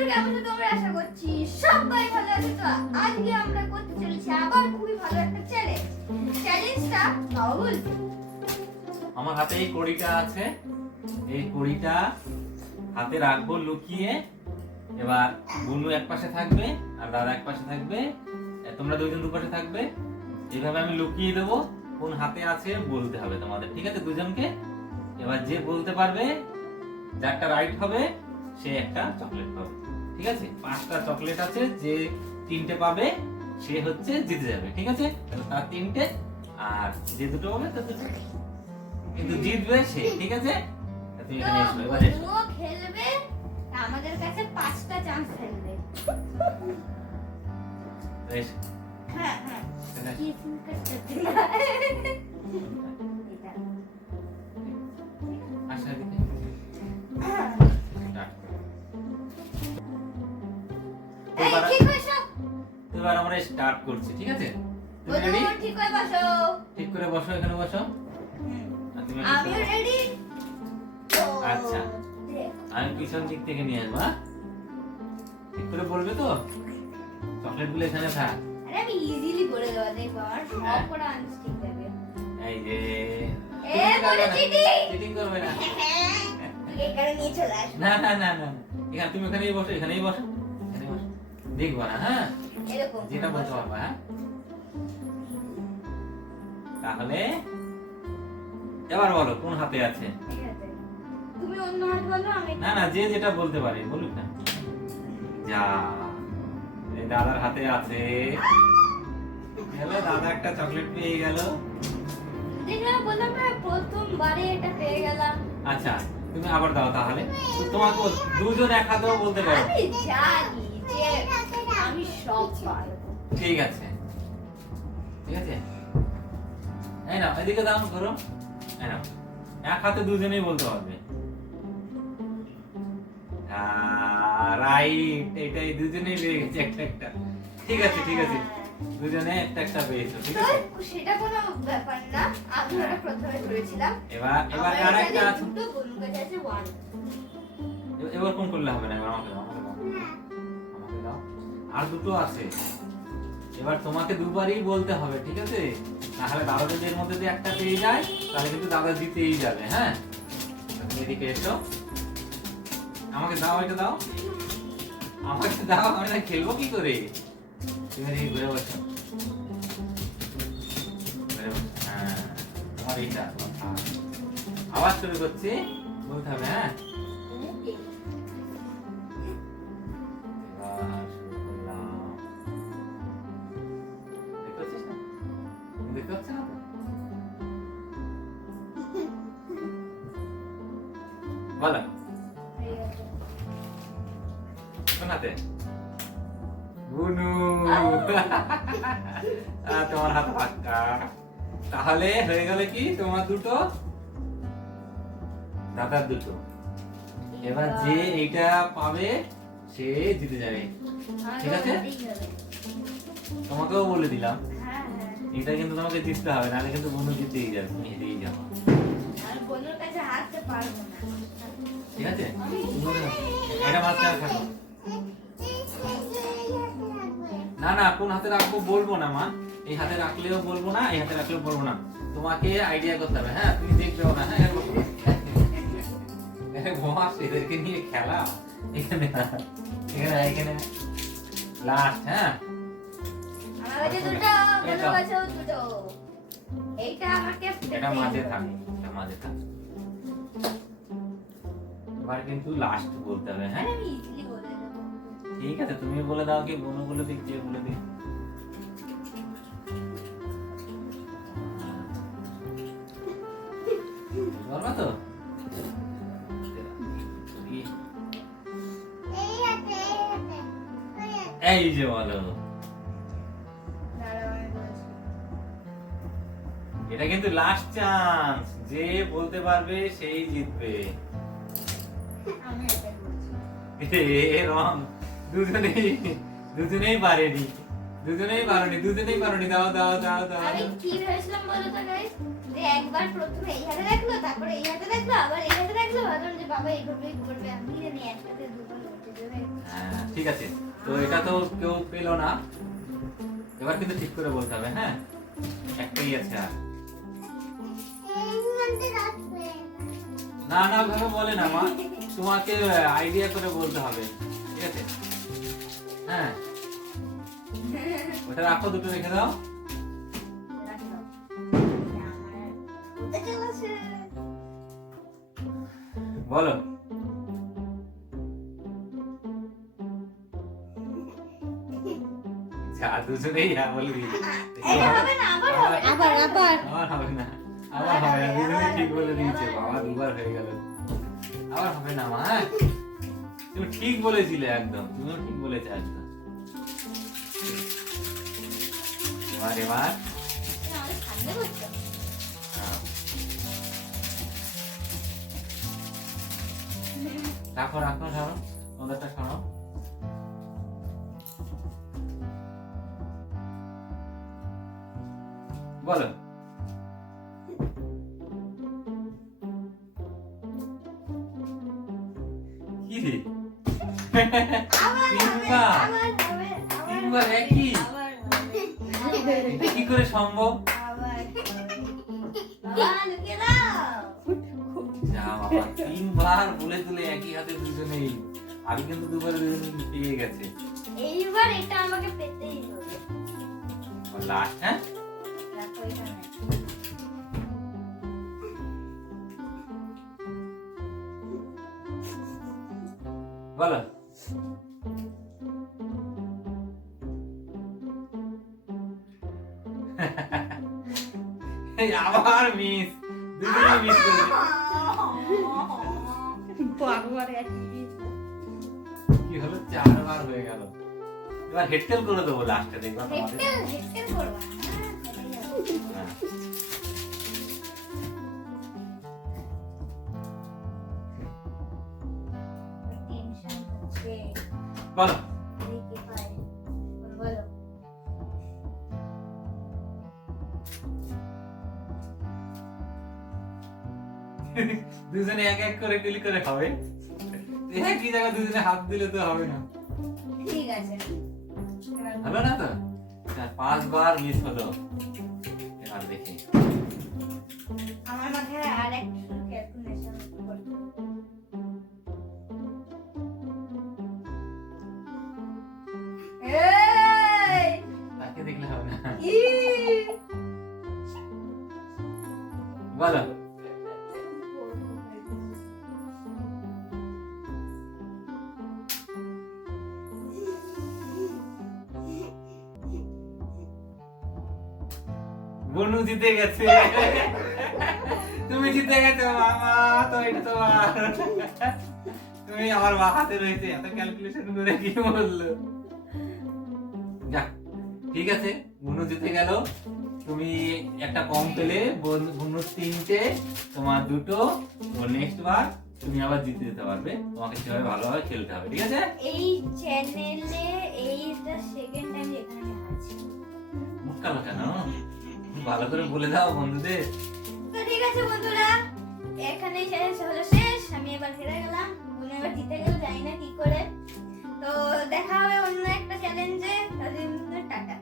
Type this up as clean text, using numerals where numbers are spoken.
বন্ধুরা কেমন আছো তোমরা? আশা করছি সবাই ভালো আছো। তো আজকে আমরা করতে চলেছি আবার খুবই ভালো একটা চ্যালেঞ্জ। চ্যালেঞ্জটা বাবুল, আমার হাতে এই কড়িটা আছে, এই কড়িটা হাতে রাখবো লুকিয়ে। এবার বুনু এক পাশে থাকবে আর দাদা এক পাশে থাকবে, তোমরা দুইজন দুপাশে থাকবে। এইভাবে আমি লুকিয়ে দেবো, কোন হাতে আছে বলতে হবে তোমাদের, ঠিক আছে? দুজনকে। এবার যে বলতে পারবে, যারটা রাইট হবে সে একটা চকলেট পাবে, ঠিক আছে? 5টা চকলেট আছে, যে 3টে পাবে সে হচ্ছে জিতে যাবে, ঠিক আছে? তার 3টে, আর যে দুটো পাবে তার দুটো, কিন্তু জিতবে সে, ঠিক আছে? তুমি এখানে এসো, এবার এসো। বন্ধুও খেলবে, আমাদের কাছে 5টা চান্স খেলবে। এসো। হ্যাঁ হ্যাঁ, এখানে কি এসো। ফিল্টার করতে না এটা। আসো এদিকে। Start. এই এবার ঠিক হয়েছে? এবার আমরা স্টার্ট করছি, ঠিক আছে? তুমি বন্ধু রেডি? ঠিক হয়ে বসো। ঠিক করে বসো, এখানে বসো। আর তুমি ঠিক আমিও করে বসো। রেডি। আচ্ছা। আমি পিছন দিক থেকে নিয়ে আসবো, হ্যাঁ? ঠিক করে বলবে তো? চকলেট গুলো এখানে থাক। আরে আমি ইজিলি বলে দেবো, দেখো আমার সব করা আনস্টিক যাবে। এই যে এ বলে চিটিং। চিটিং করবে না। তুই এখানে নিয়ে চলে আস। না না না না, এখানে তুমি এখানেই বসো, এখানেই বসো, এখানেই বসো। দেখবা না, হ্যাঁ? এরকম যেটা বলতে পারবা, হ্যাঁ? তাহলে এবার বলো কোন হাতে আছে? ঠিক আছে। তুমি অন্য হাত বলো, আমি না না, যে যেটা বলতে পারে বলুক না। যা, এই দাদার হাতে আছে। গেল, দাদা একটা চকলেট পেয়ে গেল। দেখলাম, বললাম না প্রথমবারে এটা পেয়ে গেলাম। আচ্ছা, তুমি আবার দাও তাহলে। তো তোমাকে দুজন এক হাতেও বলতে পারো। আমি জানি যে আমি সব পারবো। ঠিক আছে, ঠিক আছে। এই নাও, এদিকে দাও, ধরো। এই নাও, এক হাতে দুজনেই বলতে পারবে। রাইট, এটাই দুজনেই পেয়ে গেছে একটা একটা। ঠিক আছে, ঠিক আছে, দুজনে একটা একটা পেয়েছো, ঠিক তো আছে। সেটা কোনো ব্যাপার না, আমি ওটা প্রথমে করেছিলাম। এবার এবার আমার আরেকটা কাছে আছে। দুটো, বন্ধুর কাছে আছে 1। এবার কোন করলে হবে না, এবার আমাকে দাও, আমাকে দাও, আমাকে দাও। আর দুটো আছে, এবার তোমাকে দুবারই বলতে হবে, ঠিক আছে? তাহলে দাদা যদি এর মধ্যে দিয়ে একটা পেয়ে যায়, তাহলে কিন্তু দাদা জিতেই যাবে, হ্যাঁ? তুমি এদিকে এসো, আমাকে দাও, এটা দাও, আমাকে দাও। আমি না খেলবো কি করে? তুমি এদিকে ঘুরে বসো, ঘুরে বসো। হ্যাঁ, তোমার এইটা, তোমার থাক। আবার শুরু করছি, বলতে হবে, হ্যাঁ? এবার শুরু করলাম। দেখতে পাচ্ছিস না? দেখতে পাচ্ছ না তো? বলো, শোনাতে বুনু। তোমার হাত পাক্কা। তাহলে হয়ে গেল কি, তোমার দুটো, দাদার দুটো। এবার যে এইটা পাবে সে জিতে যাবে, ঠিক আছে? তোমাকেও বলে দিলাম, হ্যাঁ হ্যাঁ, এটা কিন্তু তোমাকে জিততে হবে, নাহলে কিন্তু বন্ধু জিতেই যাবে, তুমি হেরেই যাবো, আর বন্ধুর কাছে হারতে পারবো না। ঠিক আছে? এটা মাঝখানে থাকো। না না, কোন হাতে রাখবো বলবো না মা। এই হাতে রাখলেও বলবো না, এই হাতে রাখলেও বলবো না। তোমাকে আইডিয়া করতে হবে, হ্যাঁ? তুমি দেখবেও না, হ্যাঁ? বস, এদেরকে নিয়ে খেলা। এখানে এখানে এখানে লাস্ট, হ্যাঁ? আমার কাছে দুটো, বন্ধুর কাছেও দুটো। এইটা আমাকে এটা মাঝে থাক, এটা মাঝে থাক। এবার কিন্তু লাস্ট বলতে হবে, হ্যাঁ? আমি ইজিলি বলে দেবো। ঠিক আছে, তুমি বলে দাও, কি বনু বলে দিক, যে বলে দিক। বলবা তো? এই যে বলো, দাঁড়াও, আমি বলছি। এটা কিন্তু লাস্ট চান্স, যে বলতে পারবে সেই জিতবে। আমি এটা বলছি। রং, দুজনেই দুজনেই পারেনি, দুজনেই পারোনি, দুজনেই পারোনি। দাও দাও দাও দাও। আমি কি ভেবেছিলাম বলো তো গাইস, যে একবার প্রথমে এই হাতে রাখলো, তারপরে এই হাতে রাখলো, আবার এই হাতে রাখলো, ভাবলাম যে বাবা এইভাবেই করবে, আমি জানি একসাথে দুটো উঠে যাবে। হ্যাঁ, ঠিক আছে, তো এটা তো কেউ পেলো না, এবার কিন্তু ঠিক করে বলতে হবে, হ্যাঁ? একটাই আছে আর। না না ভাবে বলে না মা, তোমাকে আইডিয়া করে বলতে হবে, ঠিক আছে? হ্যাঁ, ওটা রাখো, দুটো রেখে দাও। বলো। যা দুজনেই হ্যাঁ বলবি। এটা হবে না, আবার হবে না। আবার আবার আবার হবে না, আবার হবে না, দুজনেই ঠিক বলে দিয়েছে, বাবা দুবার হয়ে গেল। আবার হবে না মা, হ্যাঁ? তুমি ঠিক বলেছিলে একদম, তুমিও ঠিক বলেছো একদম। এবার এবার আমাদের সামনে বসছো। হ্যাঁ। রাখো রাখো সরো, ওদেরটা সরো। বলো। কি রে? আবার হবে, তিনবার? আবার হবে, তিনবার একই? আবার হবে। এটা কি করে সম্ভব? আবার হবে। বাবা, লুকিয়ে দাও। যা বাবা, তিনবার বলে তুলে একই হাতে দুজনেই, আমি কিন্তু দুবার দুজনে পেয়ে গেছে। এইবার এটা আমাকে পেতেই হবে। লাস্ট, হ্যাঁ? রাখো এখানে। বলো। এই আবার মিস, দুজনেই মিস করেছে। বারবার একই কি হলো, চারবার হয়ে গেল। এবার হেডটেল করে দেবো লাস্টে, দেখবা তোমাদের। হেক্টেল করবো না। হ্যাঁ। টেনশন হচ্ছে। বলো। দেখি পাই। বলো। দুজনে এক এক করে ক্লিক করে হবে, একই জায়গায় দুজনে হাত দিলে তো হবে না। ঠিক আছে। হলো না তো? আচ্ছা, 5 বার মিস হলো। এবার দেখি। আমার মাথায় আর একটু ক্যালকুলেশন করতে হবে। এই! তাকে দেখলে হবে না। ই! বলো। বনু জিতে গেছে, তুমি জিতে গেছো মামা, তো এটা তোমার। তুমি আমার হাতে রয়েছে, এত ক্যালকুলেশন করে কি বললো। যাক, ঠিক আছে, বনু জিতে গেল। তুমি একটা কম পেলে, বনুর 3টে, তোমার 2টো। ও নেক্সট বার তুমি আবার জিতে যেতে পারবে, তোমাকে সেভাবে ভালোভাবে খেলতে হবে, ঠিক আছে? এই চ্যানেলে এইটা সেকেন্ড টাইম এখানে আছে। মুখ কালো কেন? ভালো করে বলে দাও বন্ধুদের। তো ঠিক আছে বন্ধুরা, এখানেই শেষ হলো, শেষ। আমি এবার হেরে গেলাম, মনে এবার জিতে গেল, জানি না কি করে। তো দেখা হবে অন্য একটা চ্যালেঞ্জে, ততদিন টাটা।